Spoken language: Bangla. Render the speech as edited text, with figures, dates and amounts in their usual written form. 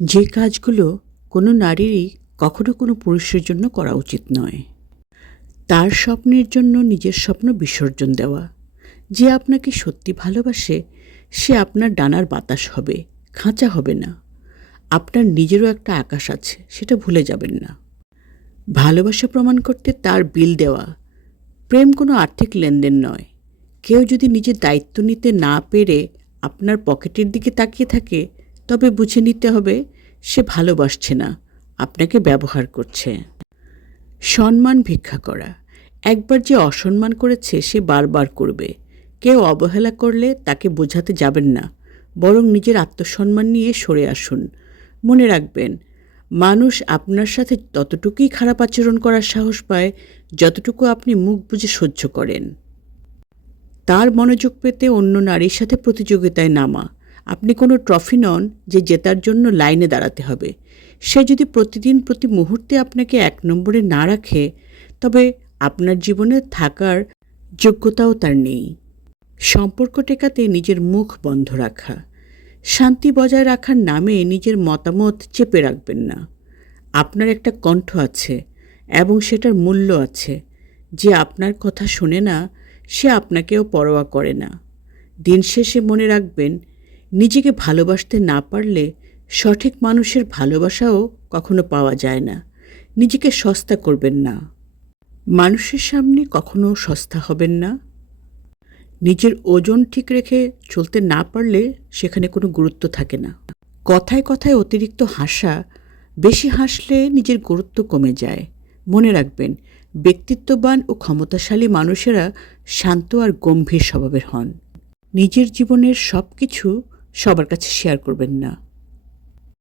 যে কাজগুলো কোনো নারীরই কখনো কোনো পুরুষের জন্য করা উচিত নয়। তার স্বপ্নের জন্য নিজের স্বপ্ন বিসর্জন দেওয়া। যে আপনাকে সত্যি ভালোবাসে সে আপনার ডানার বাতাস হবে, খাঁচা হবে না। আপনার নিজেরও একটা আকাশ আছে, সেটা ভুলে যাবেন না। ভালোবাসা প্রমাণ করতে তার বিল দেওয়া। প্রেম কোনো আর্থিক লেনদেন নয়। কেউ যদি নিজের দায়িত্ব নিতে না পেরে আপনার পকেটের দিকে তাকিয়ে থাকে, তবে বুঝে নিতে হবে সে ভালোবাসছে না, আপনাকে ব্যবহার করছে। সম্মান ভিক্ষা করা। একবার যে অসম্মান করেছে সে বারবার করবে। কেউ অবহেলা করলে তাকে বোঝাতে যাবেন না, বরং নিজের আত্মসম্মান নিয়ে সরে আসুন। মনে রাখবেন, মানুষ আপনার সাথে ততটুকুই খারাপ আচরণ করার সাহস পায় যতটুকু আপনি মুখ বুজে সহ্য করেন। তার মনোযোগ পেতে অন্য নারীর সাথে প্রতিযোগিতায় নামা। আপনি কোনো ট্রফি নন যে জেতার জন্য লাইনে দাঁড়াতে হবে। সে যদি প্রতিদিন প্রতি মুহূর্তে আপনাকে 1 নম্বরে না রাখে, তবে আপনার জীবনে থাকার যোগ্যতাও তার নেই। সম্পর্ক টেকাতে নিজের মুখ বন্ধ রাখা। শান্তি বজায় রাখার নামে নিজের মতামত চেপে রাখবেন না। আপনার একটা কণ্ঠ আছে এবং সেটার মূল্য আছে। যে আপনার কথা শোনে না সে আপনাকেও পরোয়া করে না। দিন শেষে মনে রাখবেন, নিজেকে ভালোবাসতে না পারলে সঠিক মানুষের ভালোবাসাও কখনো পাওয়া যায় না। নিজেকে সস্তা করবেন না। মানুষের সামনে কখনো সস্তা হবেন না। নিজের ওজন ঠিক রেখে চলতে না পারলে সেখানে কোনো গুরুত্ব থাকে না। কথায় কথায় অতিরিক্ত হাসা। বেশি হাসলে নিজের গুরুত্ব কমে যায়। মনে রাখবেন, ব্যক্তিত্ববান ও ক্ষমতাশালী মানুষেরা শান্ত আর গম্ভীর স্বভাবের হন। নিজের জীবনের সব কিছু সবার কাছে শেয়ার করবেন না।